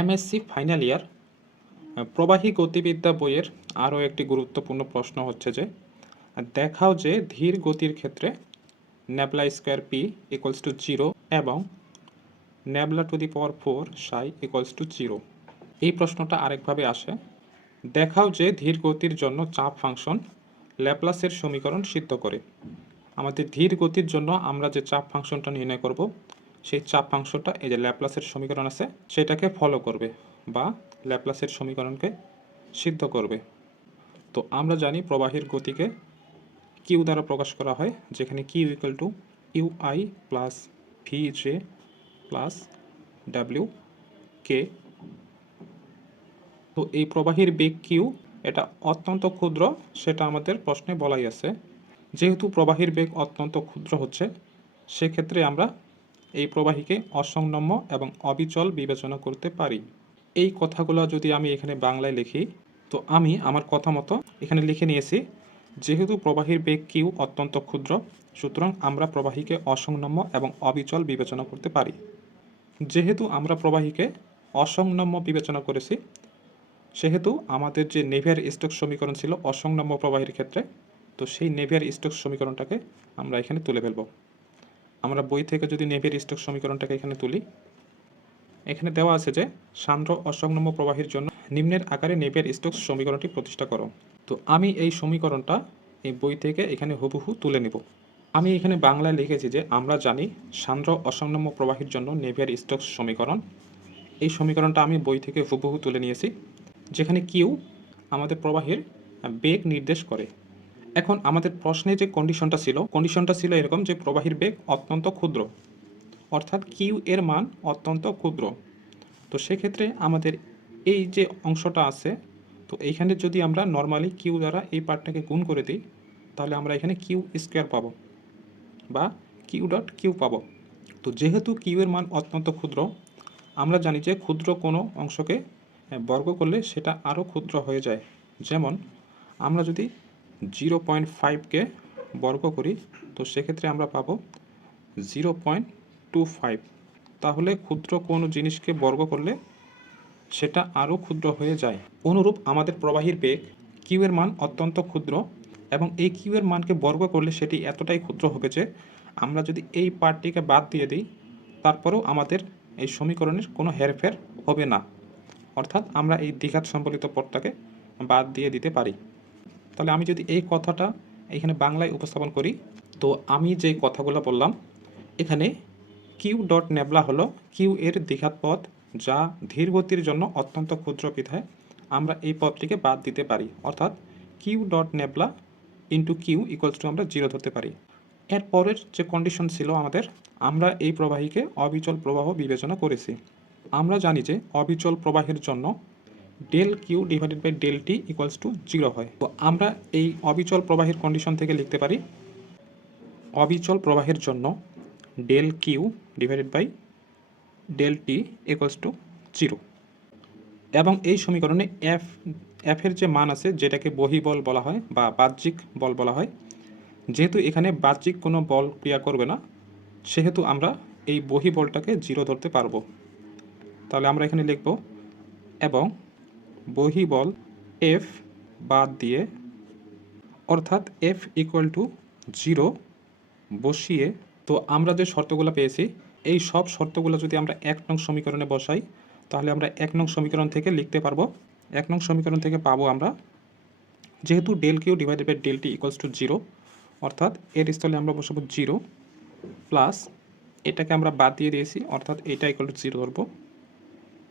MSc final year প্রবাহী গতিবিদ্যা বইয়ের আরও একটি গুরুত্বপূর্ণ প্রশ্ন হচ্ছে যে দেখাও যে ধীর গতির ক্ষেত্রে nabla square p equals to 0 এবং nabla to the power 4 Sai equals to 0। এই প্রশ্নটা আরেকভাবে আসে, দেখাও যে ধীর গতির জন্য চাপ ফাংশন ল্যাপ্লাসের সমীকরণ সিদ্ধ করে। আমাদের ধীর গতির জন্য আমরা যে চাপ ফাংশনটা নির্ণয় করব সেই চাপ ফাংশনটা এই যে ল্যাপ্লাসের সমীকরণ আছে সেটাকে ফলো করবে বা ল্যাপ্লাসের সমীকরণকে সিদ্ধ করবে। তো আমরা জানি প্রবাহের গতিকে কিউ দ্বারা প্রকাশ করা হয়, যেখানে Q equal to U I plus V J plus W K. তো এই প্রবাহের বেগ কিউ এটা অত্যন্ত ক্ষুদ্র, সেটা আমাদের প্রশ্নে বলাই আছে। যেহেতু প্রবাহের বেগ অত্যন্ত ক্ষুদ্র হচ্ছে, সেক্ষেত্রে আমরা এই প্রবাহীকে অসংনম্য এবং অবিচল বিবেচনা করতে পারি। এই কথাগুলো যদি আমি এখানে বাংলায় লিখি, তো আমি আমার কথা মতো এখানে লিখে নিয়েছি, যেহেতু প্রবাহীর বেগ কিউ অত্যন্ত ক্ষুদ্র, সুতরাং আমরা প্রবাহীকে অসংনম্য এবং অবিচল বিবেচনা করতে পারি। যেহেতু আমরা প্রবাহীকে অসংনম্য বিবেচনা করেছি, সেহেতু আমাদের যে নেভিয়ার স্টোকস সমীকরণ ছিল অসংনম্য প্রবাহীর ক্ষেত্রে, তো সেই নেভিয়ার স্টোকস সমীকরণটাকে আমরা এখানে তুলে ফেলব। আমরা বই থেকে যদি নেভিয়ার স্টোকস সমীকরণটাকে এখানে তুলি, এখানে দেওয়া আছে যে সান্দ্র অসংনম্য প্রবাহের জন্য নিম্নের আকারে নেভিয়ার স্টোকস সমীকরণটি প্রতিষ্ঠা করো। তো আমি এই সমীকরণটা এই বই থেকে এখানে হুবহু তুলে নেব। আমি এখানে বাংলায় লিখেছি যে আমরা জানি সান্দ্র অসংনম্য প্রবাহের জন্য নেভিয়ার স্টোকস সমীকরণ। এই সমীকরণটা আমি বই থেকে হুবহু তুলে নিয়েছি, যেখানে কিউ আমাদের প্রবাহের বেগ নির্দেশ করে। এখন আমাদের প্রশ্নে যে কন্ডিশনটা ছিল এরকম যে প্রবাহের বেগ অত্যন্ত ক্ষুদ্র, অর্থাৎ কিউ এর মান অত্যন্ত ক্ষুদ্র। তো সেক্ষেত্রে আমাদের এই যে অংশটা আছে, তো এইখানে যদি আমরা নর্মালি কিউ দ্বারা এই পার্টটাকে গুণ করে দিই, তাহলে আমরা এখানে কিউ স্কোয়ার পাবো বা কিউ ডট কিউ পাবো। তো যেহেতু কিউ এর মান অত্যন্ত ক্ষুদ্র, আমরা জানি যে ক্ষুদ্র কোনো অংশকে বর্গ করলে সেটা আরও ক্ষুদ্র হয়ে যায়। যেমন আমরা যদি 0.5কে বর্গ করি, তো সেক্ষেত্রে আমরা পাবো 0.25। তাহলে ক্ষুদ্র কোনো জিনিসকে বর্গ করলে সেটা আরও ক্ষুদ্র হয়ে যায়। অনুরূপ আমাদের প্রবাহীর বেগ কিউ এর মান অত্যন্ত ক্ষুদ্র, এবং এই কিউ এর মানকে বর্গ করলে সেটি এতটাই ক্ষুদ্র হবে যে আমরা যদি এই পার্টটিকে বাদ দিয়ে দিই, তারপরেও আমাদের এই সমীকরণের কোনো হেরফের হবে না, অর্থাৎ আমরা এই দ্বিঘাত সম্বলিত পদটাকে বাদ দিয়ে দিতে পারি। তাহলে আমি যদি এই কথাটা এখানে বাংলায় উপস্থাপন করি, তো আমি যে কথাগুলো বললাম, এখানে কিউ ডট নেবলা হলো কিউ এর দ্বিঘাত পদ, যা ধীর গতির জন্য অত্যন্ত ক্ষুদ্র বিধায় আমরা এই পদটিকে বাদ দিতে পারি, অর্থাৎ Q dot nabla into Q equals to আমরা 0 ধরতে পারি। এর পরের যে কন্ডিশন ছিল আমাদের, আমরা এই প্রবাহীকে অবিচল প্রবাহ বিবেচনা করেছি। আমরা জানি যে অবিচল প্রবাহের জন্য del Q divided by del T equals to 0 হয়। তো আমরা এই অবিচল প্রবাহের কন্ডিশন থেকে লিখতে পারি অবিচল প্রবাহের জন্য del Q divided by del T equals to 0। এবং এই সমীকরণে এফের যে মান আছে, যেটাকে বহিবল বলা হয় বা বাহ্যিক বল বলা হয়, যেহেতু এখানে বাহ্যিক কোনো বল ক্রিয়া করবে না, সেহেতু আমরা এই বহিবলটাকে 0 ধরতে পারবো। তাহলে আমরা এখানে লিখব এবং বহিবল এফ বাদ দিয়ে, অর্থাৎ এফ ইকুয়াল টু 0 বসিয়ে, তো আমরা যে শর্তগুলো পেয়েছি এই সব শর্তগুলো যদি আমরা 1 নং সমীকরণে বসাই, তাহলে আমরা 1 নং সমীকরণ থেকে লিখতে পারবো। 1 নং সমীকরণ থেকে পাবো আমরা, যেহেতু del Q divided by del T equals to 0, অর্থাৎ এর স্থলে আমরা বসাবো 0 প্লাস এটাকে আমরা বাদ দিয়ে দিয়েছি, অর্থাৎ এটা ইকুয়াল টু 0 ধরবো,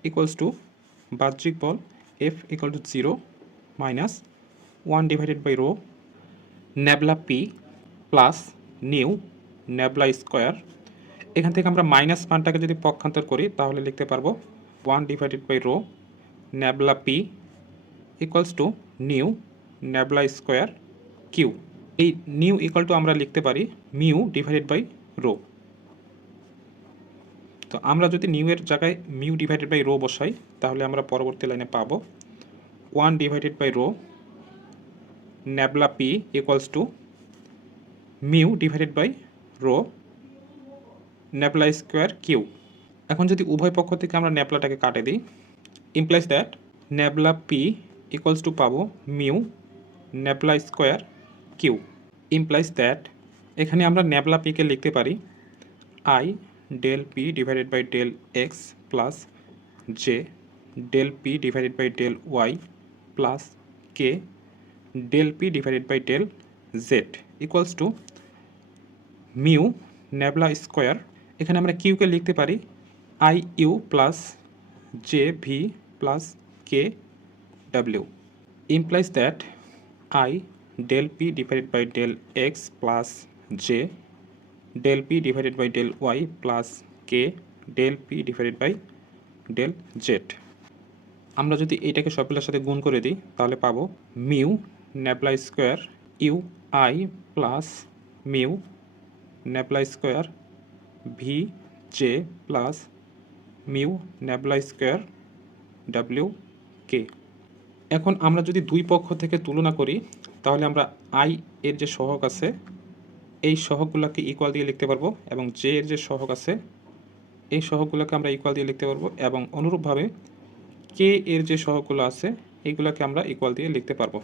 ইকুয়ালস টু বাহ্যিক বল F equal to 0 minus 1 divided by rho nabla P plus nu nabla square. এখান থেকে আমরা মাইনাস মানটাকে যদি পক্ষান্তর করি, তাহলে লিখতে পারবো 1 divided by rho nabla P equals to nu nabla square Q. এই নিউ ইকুয়াল টু আমরা লিখতে পারি মিউ ডিভাইডেড বাই রো। তো আমরা যদি নিউ এর জায়গায় মিউ ডিভাইডেড বাই রো বসাই, তাহলে আমরা পরবর্তী লাইনে পাবো 1 divided by rho nabla P equals to mu divided by rho nabla square q. এখন যদি উভয় পক্ষ থেকে আমরা ন্যাবলাটাকে কাটে দিই, implies that nabla P equals to পাবো mu nabla square q. Implies that এখানে আমরা ন্যাবলা পিকে লিখতে পারি i del P divided by del x plus J del P divided by del Y plus K del P divided by del z equals to mu nabla square. এখানে আমরা কিউকে লিখতে পারি I U plus J V plus K W. Implies that I del P divided by del x plus J del P divided by del Y plus K del P divided by del Z. আমরা যদি এটাকে সবগুলোর সাথে গুণ করে দিই তাহলে পাবো mu nabla square U I plus mu nabla square V J plus mu nabla square W K. এখন আমরা যদি দুই পক্ষ থেকে তুলনা করি তাহলে আমরা আই এর যে সহগ আছে এই সহগগুলোকে ইকুয়াল দিয়ে লিখতে পারবো এবং জে এর যে সহগ আছে এই সহগগুলোকে আমরা ইকুয়াল দিয়ে লিখতে পারবো এবং অনুরূপভাবে কে এর যে সহগগুলো আছে এইগুলোকে আমরা ইকুয়াল দিয়ে লিখতে পারবো।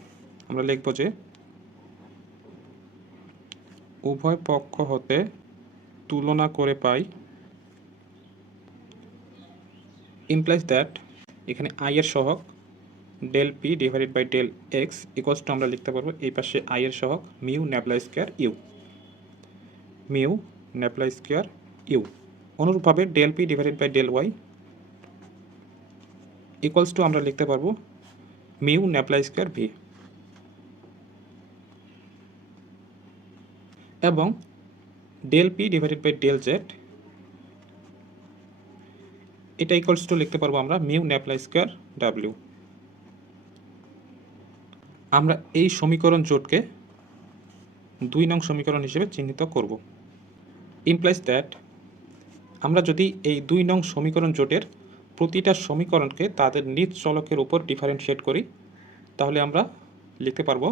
আমরা লিখব যে উভয় পক্ষ হতে তুলনা করে পাই ইমপ্লাইজ দ্যাট এখানে আই এর সহগ del P divided by del x equals to আমরা লিখতে পারবো এই পাশে আই এর সহগ mu nabla square u mu nabla square u. অনুরূপভাবে del P divided by del Y equals to আমরা লিখতে পারবো মিউ ন্যাবলা স্কোয়ার ভি এবং del P divided by del z এটা ইকুয়ালস টু লিখতে পারবো আমরা মিউ ন্যাবলা স্কোয়ার ডাব্লিউ। আমরা এই সমীকরণ জোটকে 2 নং সমীকরণ হিসেবে চিহ্নিত করব। ইমপ্লাইজ দ্যাট আমরা যদি এই 2 নং সমীকরণ জোটের প্রতিটা সমীকরণকে তাদের নিজ চলকের উপর ডিফারেন্সিয়েট করি তাহলে আমরা লিখতে পারবো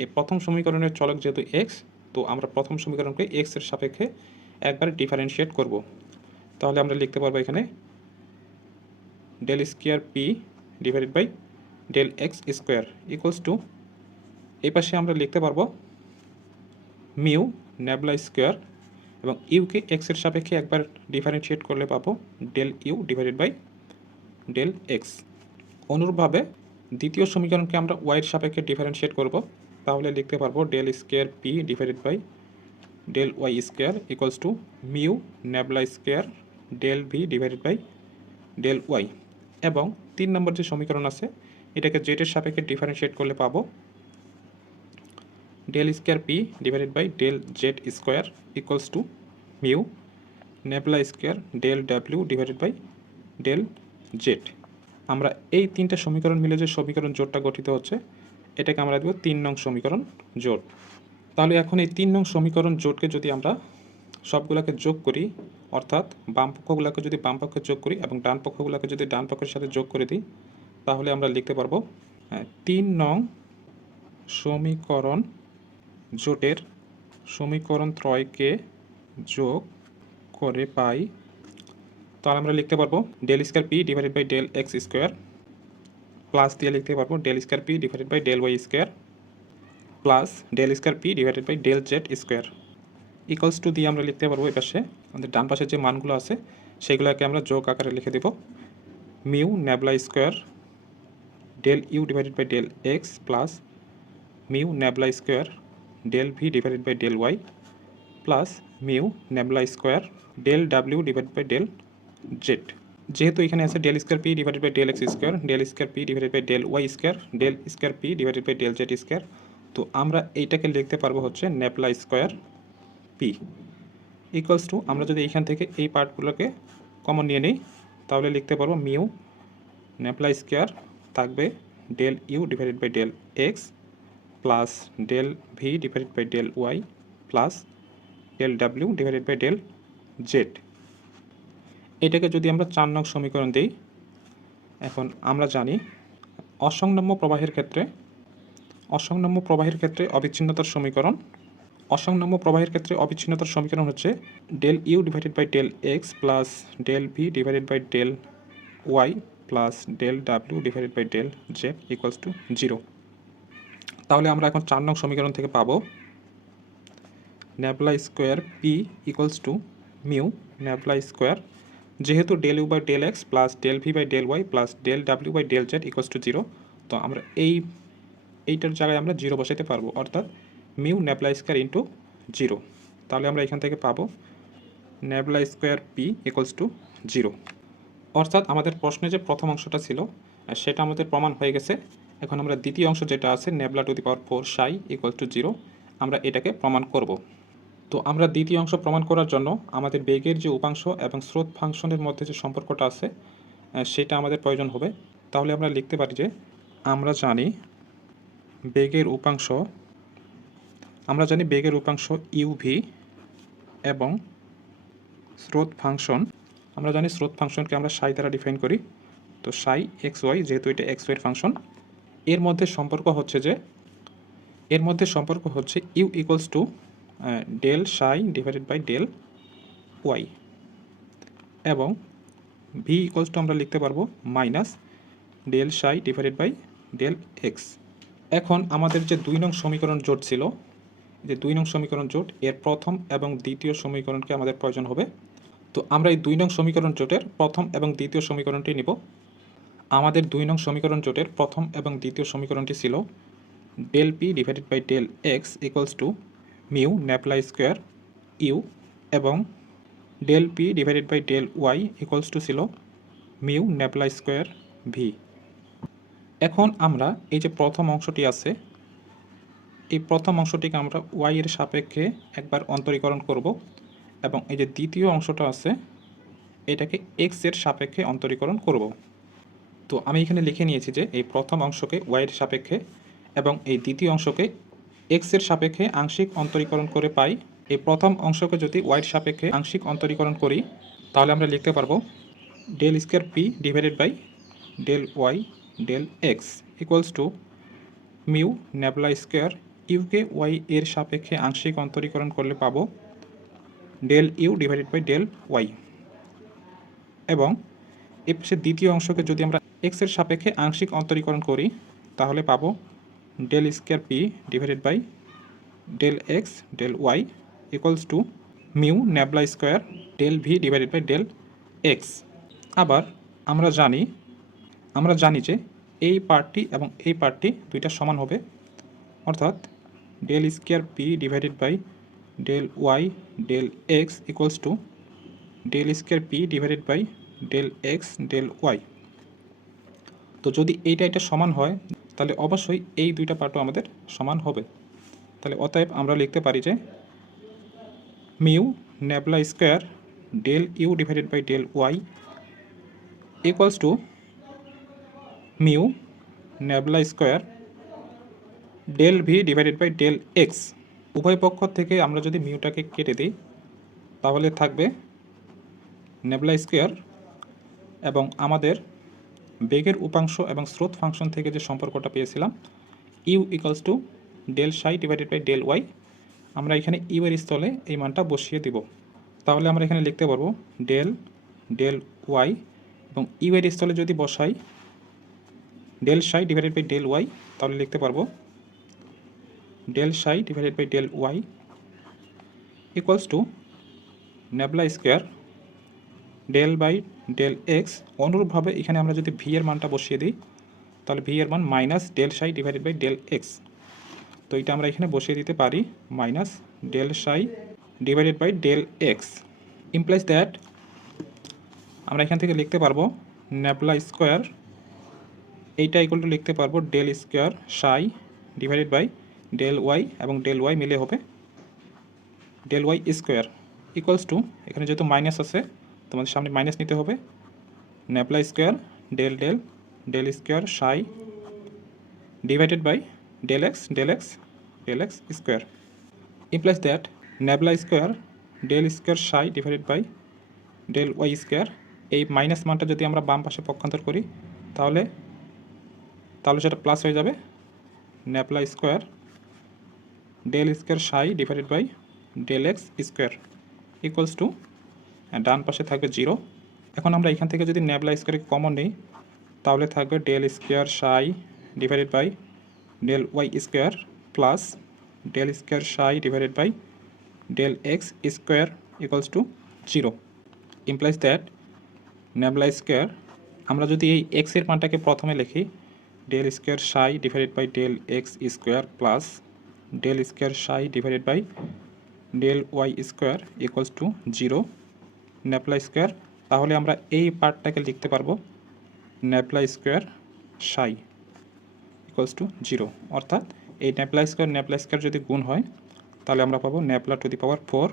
এই প্রথম সমীকরণের চলক যেহেতু এক্স তো আমরা প্রথম সমীকরণকে এক্স এর সাপেক্ষে একবার ডিফারেন্সিয়েট করব। তাহলে আমরা লিখতে পারবো এখানে del square P divided by del x square equals to এই পাশে আমরা লিখতে পারবো মিউ ন্যাবলা স্কোয়ার এবং ইউকে এক্স এর সাপেক্ষে একবার ডিফারেন্সিয়েট করলে পাবো del you divided by del X. অনুরূপভাবে দ্বিতীয় সমীকরণকে আমরা ওয়াইয়ের সাপেক্ষে ডিফারেন্সিয়েট করব তাহলে লিখতে পারবো del square P divided by del Y square equals to mu nabla square del V divided by del Y এবং 3 নম্বর যে সমীকরণ আছে এটাকে জেড এর সাপেক্ষে ডিফারেন্সিয়েট করলে পাবো del square P divided by del Z square equals to mu nabla square del W divided by del Z. আমরা এই 3টা সমীকরণ মিলে যে সমীকরণ জোটটা গঠিত হচ্ছে এটাকে আমরা দেব 3 নং সমীকরণ জোট। তাহলে এখন এই 3 নং সমীকরণ জোটকে যদি আমরা সবগুলোকে যোগ করি অর্থাৎ বাম পক্ষগুলোকে যদি বাম পক্ষে যোগ করি এবং ডান পক্ষগুলোকে যদি ডান পক্ষের সাথে যোগ করে দিই তাহলে আমরা লিখতে পারবো 3 নং সমীকরণ জোটের সমীকরণ ত্রয়কে যোগ করে পাই। তাহলে আমরা লিখতে পারবো del square P divided by del x square plus দিয়ে লিখতে পারবো del square P divided by del Y square plus del square P divided by del Z square equals to দিয়ে আমরা লিখতে পারবো এই পাশে আমাদের ডান পাশে যে মানগুলো আছে সেগুলোকে আমরা যোগ আকারে লিখে দেব mu nabla square del you divided by del x plus mu nabla square del V divided by del Y plus mu nabla square del W divided by del z. যেহেতু এখানে আছে del square P divided by del x square del square P divided by del Y square del square P divided by del Z square তো আমরা এইটাকে লিখতে পারবো হচ্ছে nabla square p equals to আমরা যদি এইখান থেকে এই পার্টগুলোকে কমন নিয়ে নিই তাহলে লিখতে পারবো মিউ ন্যাবলা স্কোয়ার থাকবে del you divided by del x plus del V divided by del Y plus del W divided by del Z. এটাকে যদি আমরা 4 নং সমীকরণ দিই এখন আমরা জানি অসংলম্ব প্রবাহের ক্ষেত্রে অবিচ্ছিন্নতার সমীকরণ হচ্ছে del you divided by del x plus del V divided by del Y plus del W divided by del z equals to 0। তাহলে আমরা এখন 4 নং সমীকরণ থেকে পাবো nabla square p equals to mu nabla square, যেহেতু del u by del x plus del v by del Y plus del ডাব্লিউ by del z equals to 0, তো আমরা এইটার জায়গায় আমরা 0 বসাইতে পারবো, অর্থাৎ মিউ ন্যাবলা স্কোয়ার ইন্টু 0। তাহলে আমরা এখান থেকে পাবো nabla square p equals to 0। অর্থাৎ আমাদের প্রশ্নে যে প্রথম অংশটা ছিল সেটা আমাদের প্রমাণ হয়ে গেছে। এখন আমরা দ্বিতীয় অংশ যেটা আছে nabla to the power 4 Sai equal to 0, আমরা এটাকে প্রমাণ করব। তো আমরা দ্বিতীয় অংশ প্রমাণ করার জন্য আমাদের বেগের যে উপাংশ এবং স্রোত ফাংশনের মধ্যে যে সম্পর্কটা আছে সেটা আমাদের প্রয়োজন হবে। তাহলে আমরা লিখতে পারি যে আমরা জানি বেগের উপাংশ ইউভি এবং স্রোত ফাংশনকে আমরা সাই দ্বারা ডিফাইন করি। তো সাই এক্স ওয়াই, যেহেতু এটা এক্স ওয়াইয়ের ফাংশন, এর মধ্যে সম্পর্ক হচ্ছে U equals to del psi divided by del Y, এবং ভি ইকুয়ালস টু আমরা লিখতে পারবো minus del psi divided by del X. এখন আমাদের যে 2 নং সমীকরণ জোট ছিল, যে 2 নং সমীকরণ জোট, এর প্রথম এবং দ্বিতীয় সমীকরণকে আমাদের প্রয়োজন হবে। তো আমরা এই 2 নং সমীকরণ জোটের প্রথম এবং দ্বিতীয় সমীকরণটি নিব। আমাদের 2 নং সমীকরণ জোটের প্রথম এবং দ্বিতীয় সমীকরণটি ছিল del P divided by del x equals to mu nabla square u, এবং del P divided by del Y equals to ছিল মিউ ন্যাবলা স্কোয়ার ভি। এখন আমরা এই যে প্রথম অংশটি আছে, এই প্রথম অংশটিকে আমরা ওয়াই এর সাপেক্ষে একবার অন্তরীকরণ করব, এবং এই যে দ্বিতীয় অংশটা আছে এটাকে এক্স এর সাপেক্ষে অন্তরীকরণ করব। তো আমি এখানে লিখে নিয়েছি যে এই প্রথম অংশকে ওয়াই এর সাপেক্ষে এবং এই দ্বিতীয় অংশকে এক্স এর সাপেক্ষে আংশিক অন্তরীকরণ করে পাই। এই প্রথম অংশকে যদি ওয়াই এর সাপেক্ষে আংশিক অন্তরীকরণ করি তাহলে আমরা লিখতে পারবো del square P divided by del Y del x equals to mu nabla square ইউকে ওয়াই এর সাপেক্ষে আংশিক অন্তরীকরণ করলে পাবো del you divided by del Y, এবং এর পাশে দ্বিতীয় অংশকে যদি আমরা এক্স এর সাপেক্ষে আংশিক অন্তরীকরণ করি তাহলে পাবো del square P divided by del X del Y equals to mu nabla square del V divided by del X. আবার আমরা জানি যে এই পার্টটি এবং এই পার্টটি দুইটা সমান হবে, অর্থাৎ del square P divided by del Y del x equals to del square P divided by del X del Y. তো যদি এটা সমান হয় তাহলে অবশ্যই এই দুইটা পার্টও আমাদের সমান হবে। তাহলে অতএব আমরা লিখতে পারি যে mu nabla square del you divided by del Y equals to mu nabla square del V divided by del X. উভয় পক্ষ থেকে আমরা যদি মিউটাকে কেটে দিই তাহলে থাকবে ন্যাবলা স্কোয়ার, এবং আমাদের বেগের উপাংশ এবং স্রোত ফাংশন থেকে যে সম্পর্কটা পেয়েছিলাম U equals to del psi divided by del Y, আমরা এখানে ইউ এর স্থলে এই মানটা বসিয়ে দিব। তাহলে আমরা এখানে লিখতে পারবো ডেল ওয়াই, এবং ইউ এর স্থলে যদি বসাই del psi divided by del Y তাহলে লিখতে পারবো del psi divided by del Y equals to nabla square del by del X. অনুরূপভাবে এখানে আমরা যদি ভি এর মানটা বসিয়ে দিই তাহলে ভি এর মান minus del psi divided by del X. তো এটা আমরা এখানে বসিয়ে দিতে পারি minus del psi divided by del X implies that আমরা এখান থেকে লিখতে পারবো ন্যাবলা স্কোয়ার, এইটা ইকুয়াল টু লিখতে পারবো del square psi divided by del Y, এবং ডেল ওয়াই মিলে হবে del Y square equals to, এখানে যেহেতু মাইনাস আছে তোমাদের সামনে মাইনাস নিতে হবে, nabla square del square psi divided by del x square implies that nabla square del square psi divided by del Y square. এই মাইনাস মানটা যদি আমরা বাম পাশে পক্ষান্তর করি তাহলে সেটা প্লাস হয়ে যাবে nabla square del square psi divided by del x square equals to ডান পাশে থাকবে 0। এখন আমরা এখান থেকে যদি ন্যাবলা স্কোয়ারকে কমন নিই তাহলে থাকবে del square psi divided by del Y square plus del square psi divided by del x square equals to 0 implies that nabla square, আমরা যদি এই এক্সের মানটাকে প্রথমে লিখি del square psi divided by del x square plus del square psi divided by del Y square equals to 0 nabla square, তাহলে আমরা এই পার্টটাকে লিখতে পারবো nabla square psi equals to 0, অর্থাৎ এই ন্যাবলা স্কোয়ার যদি গুণ হয় তাহলে আমরা পাবো nabla to the power 4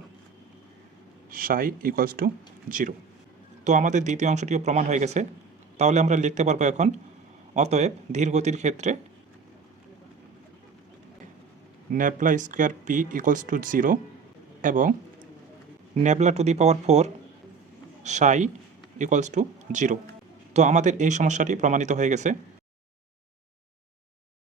Sai equals to 0। তো আমাদের দ্বিতীয় অংশটিও প্রমাণ হয়ে গেছে। তাহলে আমরা লিখতে পারবো এখন অতএব ধীর গতির ক্ষেত্রে nabla square p equals to 0 এবং nabla to the power 4 Sai equals to 0। তো আমাদের এই সমস্যাটি প্রমাণিত হয়ে গেছে।